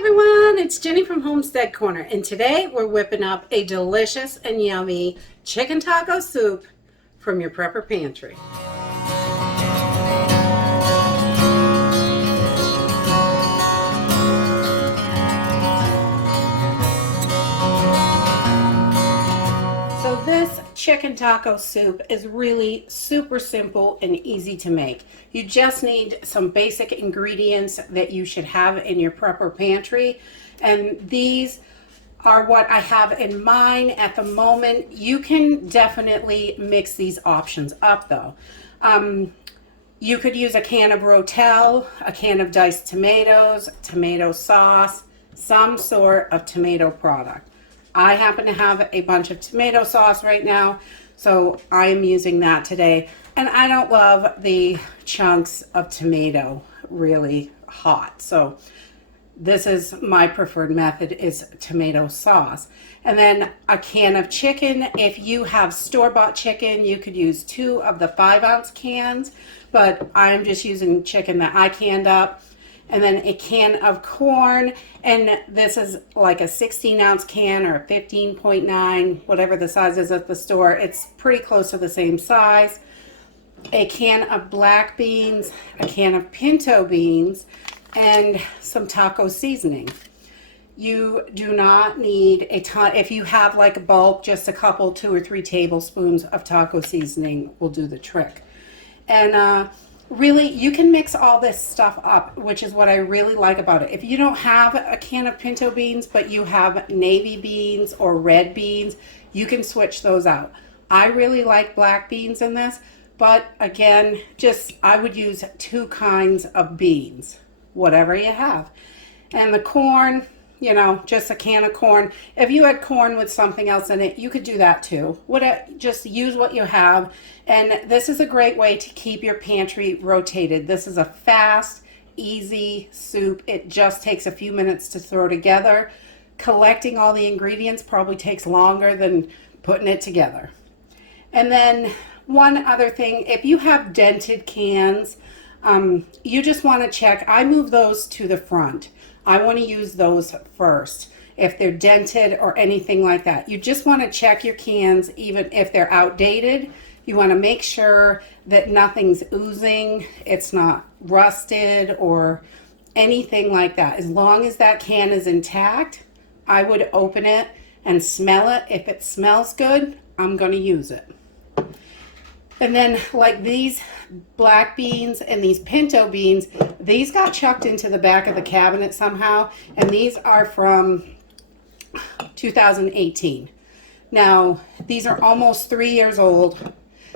Everyone, it's Jenny from Homestead Corner, and today we're whipping up a delicious and yummy chicken taco soup from your prepper pantry. So this chicken taco soup is really super simple and easy to make. You just need some basic ingredients that you should have in your prepper pantry, and these are what I have in mine at the moment. You can definitely mix these options up though. You could use a can of Rotel, a can of diced tomatoes, tomato sauce, some sort of tomato product. I happen to have a bunch of tomato sauce right now, so I am using that today. And I don't love the chunks of tomato really hot, so this is my preferred method, is tomato sauce. And then a can of chicken. If you have store-bought chicken, you could use 2 of the 5-ounce cans, but I'm just using chicken that I canned up. And then a can of corn, and this is like a 16-ounce can or a 15.9, whatever the size is at the store. It's pretty close to the same size. A can of black beans, a can of pinto beans, and some taco seasoning. You do not need a ton. If you have like a bulk, just a couple, 2 or 3 tablespoons of taco seasoning will do the trick. And really, you can mix all this stuff up, which is what I really like about it. If you don't have a can of pinto beans, but you have navy beans or red beans, you can switch those out. I really like black beans in this, but again, I would use 2 kinds of beans, whatever you have. And the corn, you know, just a can of corn. If you had corn with something else in it, you could do that too. Just use what you have. And this is a great way to keep your pantry rotated. This is a fast, easy soup. It just takes a few minutes to throw together. Collecting all the ingredients probably takes longer than putting it together. And then one other thing, if you have dented cans, you just want to check. I move those to the front. I want to use those first. If they're dented or anything like that, you just want to check your cans. Even if they're outdated, you want to make sure that nothing's oozing, it's not rusted or anything like that. As long as that can is intact, I would open it and smell it. If it smells good, I'm going to use it. And then like these black beans and these pinto beans, these got chucked into the back of the cabinet somehow, and these are from 2018. Now, these are almost 3 years old,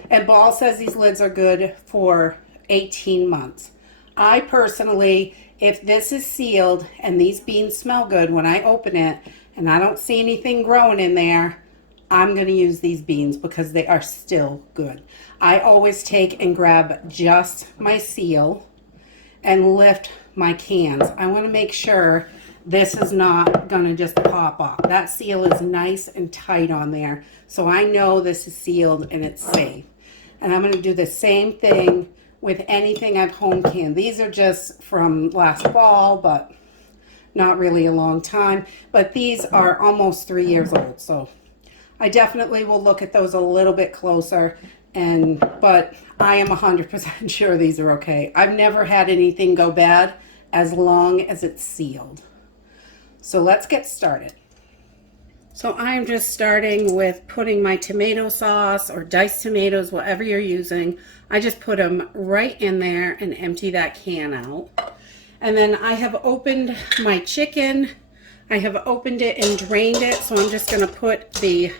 and Ball says these lids are good for 18 months. I personally, if this is sealed and these beans smell good when I open it and I don't see anything growing in there, I'm going to use these beans because they are still good. I always take and grab just my seal and lift my cans. I want to make sure this is not going to just pop off. That seal is nice and tight on there, so I know this is sealed and it's safe. And I'm going to do the same thing with anything I've home canned. These are just from last fall, but not really a long time. But these are almost 3 years old, so I definitely will look at those a little bit closer, but I am 100% sure these are okay. I've never had anything go bad as long as it's sealed. So let's get started. So I'm just starting with putting my tomato sauce or diced tomatoes, whatever you're using. I just put them right in there and empty that can out. And then I have opened my chicken. I have opened it and drained it, so I'm just going to put the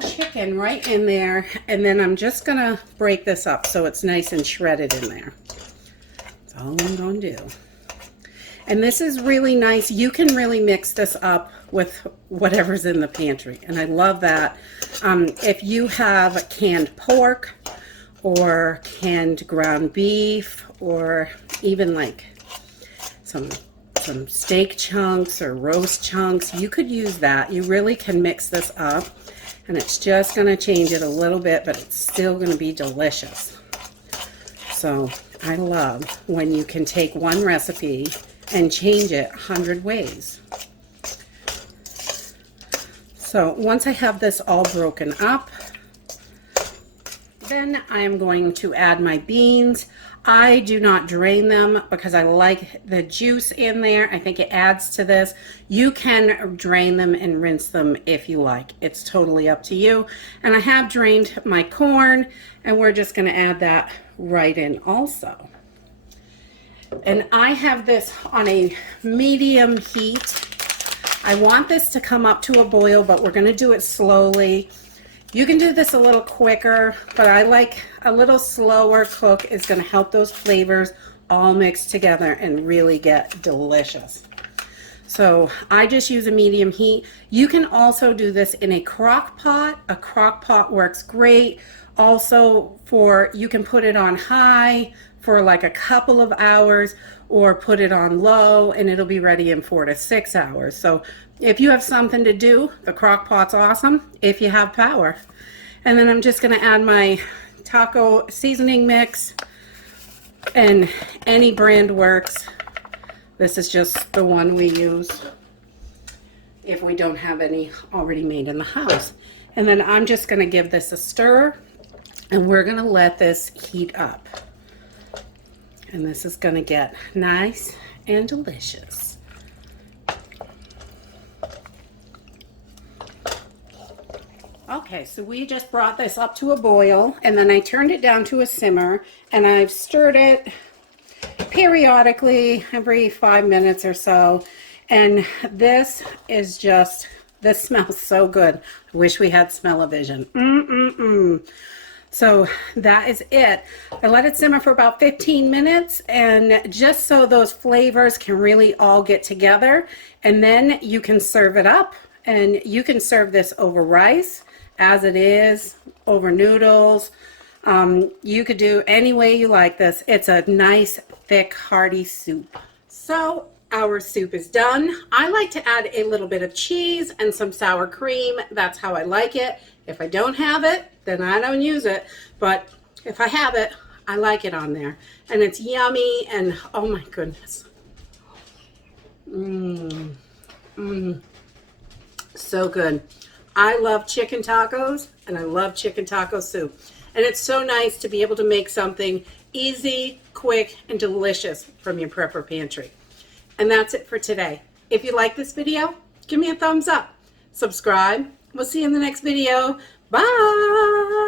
chicken right in there, and then I'm just going to break this up so it's nice and shredded in there. That's all I'm going to do. And this is really nice. You can really mix this up with whatever's in the pantry, and I love that. If you have canned pork or canned ground beef or even like some steak chunks or roast chunks, you could use that. You really can mix this up, and it's just going to change it a little bit, but it's still going to be delicious. So I love when you can take one recipe and change it 100 ways. So once I have this all broken up, then I am going to add my beans. I do not drain them because I like the juice in there. I think it adds to this. You can drain them and rinse them if you like. It's totally up to you. And I have drained my corn, and we're just going to add that right in also. And I have this on a medium heat. I want this to come up to a boil, but we're going to do it slowly. You can do this a little quicker, but I like a little slower cook is going to help those flavors all mix together and really get delicious. So I just use a medium heat. You can also do this in a crock pot. A crock pot works great. Also you can put it on high for like a couple of hours, or put it on low and it'll be ready in 4 to 6 hours. So if you have something to do, the crock pot's awesome if you have power. And then I'm just going to add my taco seasoning mix, and any brand works. This is just the one we use if we don't have any already made in the house. And then I'm just going to give this a stir, and we're going to let this heat up. And this is going to get nice and delicious. Okay, so we just brought this up to a boil, and then I turned it down to a simmer, and I've stirred it periodically every 5 minutes or so. And this smells so good. I wish we had smell-o-vision. So that is it. I let it simmer for about 15 minutes, and just so those flavors can really all get together. And then you can serve it up, and you can serve this over rice as it is, over noodles. You could do any way you like this. It's a nice, thick, hearty soup. So our soup is done. I like to add a little bit of cheese and some sour cream. That's how I like it. If I don't have it, then I don't use it. But if I have it, I like it on there. And it's yummy, and oh my goodness. So good. I love chicken tacos, and I love chicken taco soup. And it's so nice to be able to make something easy, quick, and delicious from your prepper pantry. And that's it for today. If you like this video, give me a thumbs up. Subscribe. We'll see you in the next video. Bye!